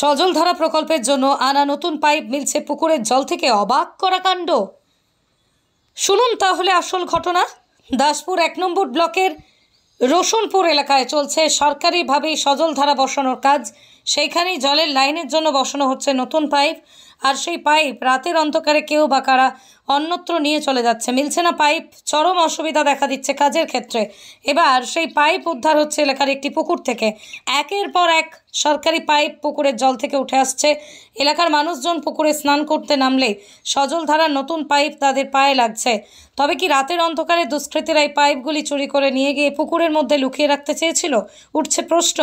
সজলধারা প্রকল্পের জন্য আনা নতুন পাইপ মিলছে পুকুরের জল থেকে, অবাক করা কাণ্ড। শুনুন তাহলে আসল ঘটনা। দাসপুর ১ নম্বর ব্লকের রোশনপুর এলাকায় চলছে সরকারিভাবেই সজলধারা বসানোর কাজ। সেইখানেই জলের লাইনের জন্য বসানো হচ্ছে নতুন পাইপ। আর সেই পাইপ রাতের অন্ধকারে কেউ বা কারা অন্যত্র নিয়ে চলে যাচ্ছে, মিলছে না পাইপ। চরম অসুবিধা দেখা দিচ্ছে কাজের ক্ষেত্রে। এবার সেই পাইপ উদ্ধার হচ্ছে এলাকার একটি পুকুর থেকে। একের পর এক সরকারি পাইপ পুকুরের জল থেকে উঠে আসছে। এলাকার মানুষজন পুকুরে স্নান করতে নামলে সজলধারার নতুন পাইপ তাদের পায়ে লাগছে। তবে কি রাতের অন্ধকারে দুষ্কৃতীরা এই পাইপগুলি চুরি করে নিয়ে গিয়ে পুকুরের মধ্যে লুকিয়ে রাখতে চেয়েছিল? উঠছে প্রশ্ন।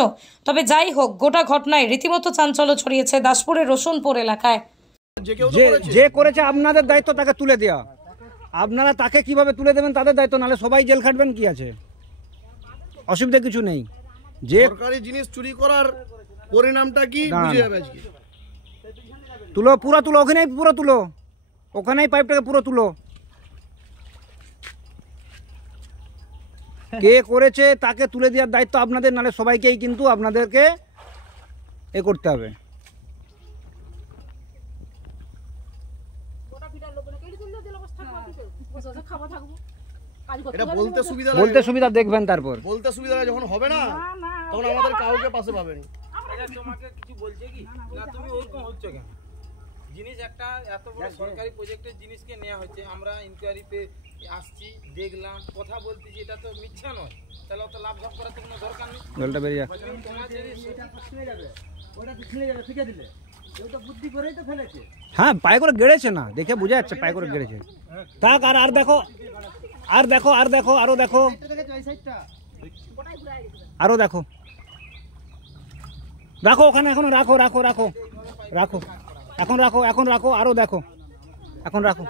তবে যাই হোক, গোটা ঘটনায় রীতিমতো চাঞ্চল্য ছড়িয়েছে দাসপুরের রোশনপুর এলাকায়। যে করেছে আপনাদের দায়িত্ব তাকে তুলে দেওয়া। আপনারা তাকে কিভাবে তুলে দেবেন তাদের দায়িত্ব, নাহলে সবাই জেল খাটবেন, কি আছে, অসুবিধা কিছু নেই। যে সরকারি জিনিস চুরি করার পরিণামটা কি বুঝে যাবে আজকে। তুলো, পুরো তুলো, ওখানেই পুরো তুলো, ওখানেই পাইপটাকে পুরো তুলো। কে করেছে তাকে তুলে দেওয়ার দায়িত্ব আপনাদের, নাহলে সবাইকেই কিন্তু আপনাদেরকে এ করতে হবে। এটা বলতে সুবিধা দেখবেন, তারপর বলতে সুবিধা যখন হবে না তখন আমাদের কাউকে পাশে পাবেন। তোমাকে কিছু বলছে কি না, তুমি ওরকম হচ্ছে কেন? জিনিস একটা এত বড় সরকারি প্রজেক্টের জিনিসকে নেওয়া হচ্ছে, আমরা ইনকোয়ারিতে আসছি, দেখলাম, কথা বলতেছি, এটা তো মিথ্যা নয়। তাহলে অত লাভ ঝাপ করার তো কোনো দরকার নেই। জলটা বেরিয়ে যাবে, হ্যাঁ পায়ে করে গেড়েছে না, দেখে বোঝা যাচ্ছে পায়ে করে গেড়েছে। থাক, আর দেখো, আর দেখো, আর দেখো, আরো দেখো, আরো দেখো, রাখো ওখানে, এখন রাখো, রাখো, রাখো, রাখো, এখন রাখো, এখন রাখো, আরো দেখো, এখন রাখো।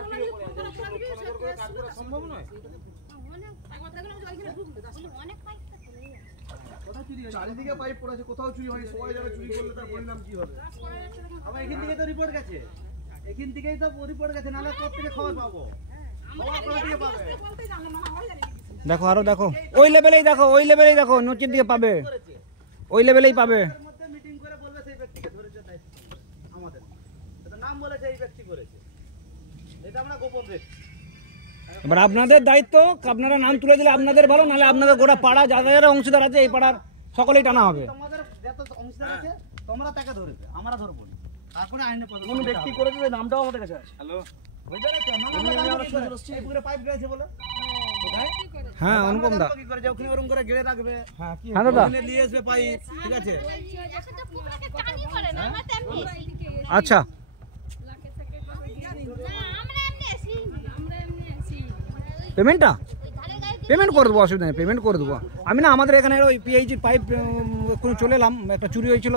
চারিদিকে পাইপ পড়েছে, কোথাও চুরি হয়নি, সবাই যাবে চুরি করলে তার পরিণাম কি হবে? আবার এখান থেকে তো রিপোর্ট গেছে, এখান থেকেই তো রিপোর্ট গেছে, নাহলে কোথা থেকে খবর পাবো? দেখো, আরো দেখো, ওই লেভেলেই দেখো, ওই লেভেলেই দেখো, নিচের দিকে পাবে, ওই লেভেলেই পাবে। মিটিং করে বলবে সেই ব্যক্তিকে ধরেছে দায়িত্ব আমাদের, এটা নাম বলেছে এই ব্যক্তি করেছে, এটা আমরা গোপন রেখেছি। এবার আপনাদের দায়িত্ব, আপনারা নাম তুলে দিলে আপনাদের ভালো, নাহলে আপনাদের গোটা পাড়া যারা যারা অংশীদার আছে এই পাড়ার সকলেই টানা হবে। তোমাদের যত অংশীদার আছে তোমরা তাকে ধরবে, আমরা ধরবো না। তারপরে আইনে পদক্ষেপ কোন ব্যক্তি করেছে সেই নামটাও আমাদের কাছে আছে। হ্যালো, হ্যাঁ অনুপম দা, কি করে যে ওখানে ওরকম করে গেড়ে রাখবে, হ্যাঁ দাদা, ওখানে নিয়ে আসবে পাইপ, ঠিক আছে। আচ্ছা পেমেন্ট করে দেবো, অসুবিধা নেই, পেমেন্ট করে দেবো আমি। না আমাদের এখানে ওই পিএইচির পাইপ কোনো চলে এলাম, একটা চুরি হয়েছিল।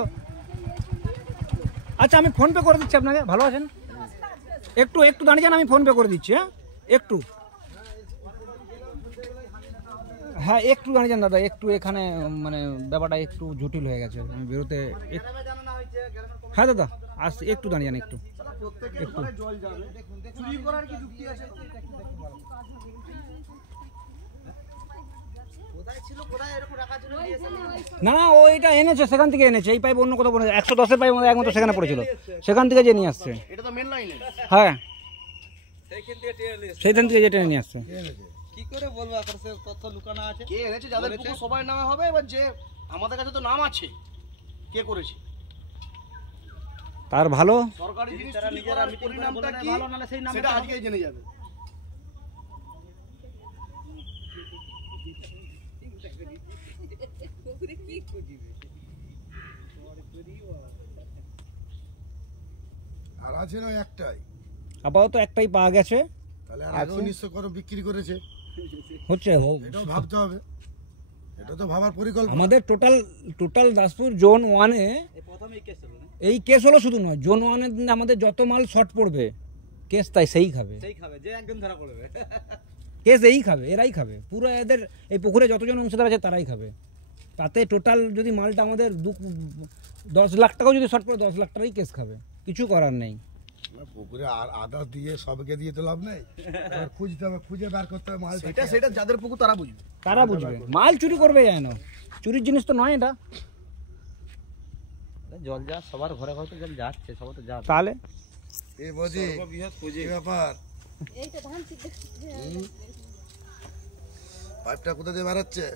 আচ্ছা আমি ফোনপে করে দিচ্ছি আপনাকে, ভালো আছেন? একটু একটু দাঁড়িয়ে যান, আমি ফোনপে করে দিচ্ছি। হ্যাঁ একটু, হ্যাঁ একটু দাঁড়িয়ে যান দাদা, একটু এখানে মানে ব্যাপারটা একটু জটিল হয়ে গেছে, আমি বেরোতে। হ্যাঁ দাদা আসছি, একটু দাঁড়িয়ে যান, একটু একটু। চুরি করার কি যুক্তি আছে? না না ওইটা এনেছে, সেখান থেকে এনেছে, এই পাইপ অন্য কোথাও পড়েছে, 110-এর পাইপ একমাত্র সেখানে পড়েছিল, সেখান থেকে যে নিয়ে আসছে। এটা তো মেন লাইনে। হ্যাঁ সেইখান থেকে সেইখান থেকে যে টেনে নিয়ে আসছে। কি করে বলবো এখন সে তথ্য লুকানো আছে? কে এনেছে যাদের পুকুর সবাই নামে হবে। এবার যে আমাদের কাছে তো নাম আছে কে করেছে, তার ভালো। সরকারি জিনিস তারা চুরি নিজেরা করার মিটিং করে পরিণামটা বলে কি ভালো, নাহলে সেই নামটা সেটা আজকেই জেনে যাবে। আর আছে না একটাই, আপাতত একটাই পাওয়া গেছে, তাহলে আগেও নিশ্চয় কোনো বিক্রি করেছে, হচ্ছে এটাও ভাবতে হবে, এটা তো ভাবার পরিকল্পনা। আমাদের টোটাল দাসপুর জোন 1-এ প্রথমেই কেস হলো না, এই কেস হলো, শুধু নয় জোন 1-এ আমাদের যত মাল শর্ট পড়বে কেস তাই সেই খাবে, সেই খাবে যে একদম ধরা পড়বে, কেস এই খাবে, এরাই খাবে পুরো। এদের এই পুকুরে যতজন অংশীদার আছে তারাই খাবে। তাতে টোটাল যদি মালটা আমাদের 10 লাখ টাকাও যদি শর্ট পড়ে, 10 লাখ টাকাই কেস খাবে, কিছু করার নেই। পুকুরে আর আদার্স দিয়ে সবকে দিয়ে তো লাভ নেই, খুঁজতে হবে, খুঁজে বার করতে হবে মাল। সেটা যাদের পুকুর তারা বুঝবে, তারা বুঝবে। মাল চুরি করবে যেন, চুরির জিনিস তো নয় এটা। জল যা সবার ঘরে ঘরে তো জল যাচ্ছে, সবার তো যাবে। তাহলে এই বজি সর্ববৃহৎ কি প্রজেক্ট। ব্যাপার পাইপটা কোথা দিয়ে বেরোচ্ছে?